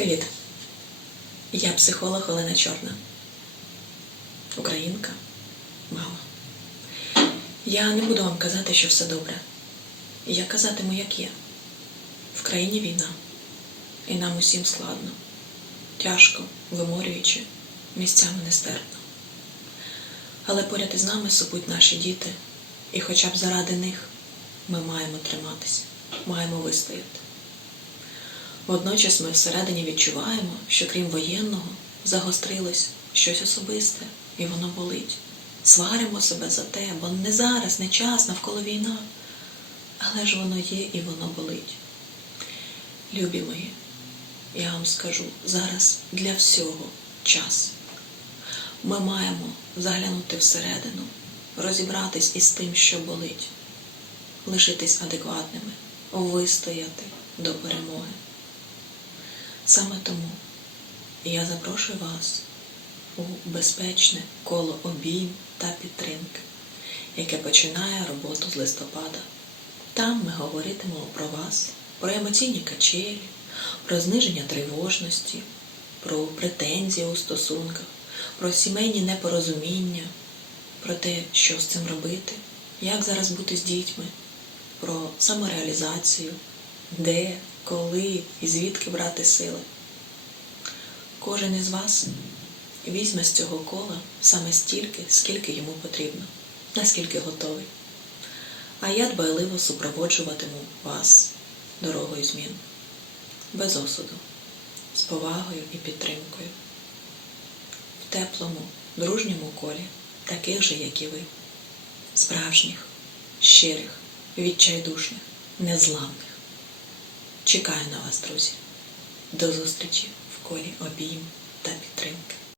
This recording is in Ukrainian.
Привіт. Я психолог Олена Чорна. Українка, мама. Я не буду вам казати, що все добре. Я казатиму, як є. В країні війна. І нам усім складно. Тяжко, виморюючи, місцями нестерпно. Але поряд із нами супуть наші діти, і хоча б заради них ми маємо триматися, маємо вистояти. Водночас ми всередині відчуваємо, що крім воєнного загострилось щось особисте, і воно болить. Сваримо себе за те, бо не зараз, не час, навколо війна. Але ж воно є і воно болить. Любі мої, я вам скажу, зараз для всього час. Ми маємо заглянути всередину, розібратись із тим, що болить, лишитись адекватними, вистояти до перемоги. Саме тому я запрошую вас у безпечне коло обійм та підтримки, яке починає роботу з листопада. Там ми говоритимемо про вас, про емоційні качелі, про зниження тривожності, про претензії у стосунках, про сімейні непорозуміння, про те, що з цим робити, як зараз бути з дітьми, про самореалізацію, де, коли і звідки брати сили. Кожен із вас візьме з цього кола саме стільки, скільки йому потрібно, наскільки готовий. А я дбайливо супроводжуватиму вас дорогою змін, без осуду, з повагою і підтримкою, в теплому, дружньому колі, таких же, як і ви, справжніх, щирих, відчайдушних, незламних. Чекаю на вас, друзі. До зустрічі в колі обійм та підтримки.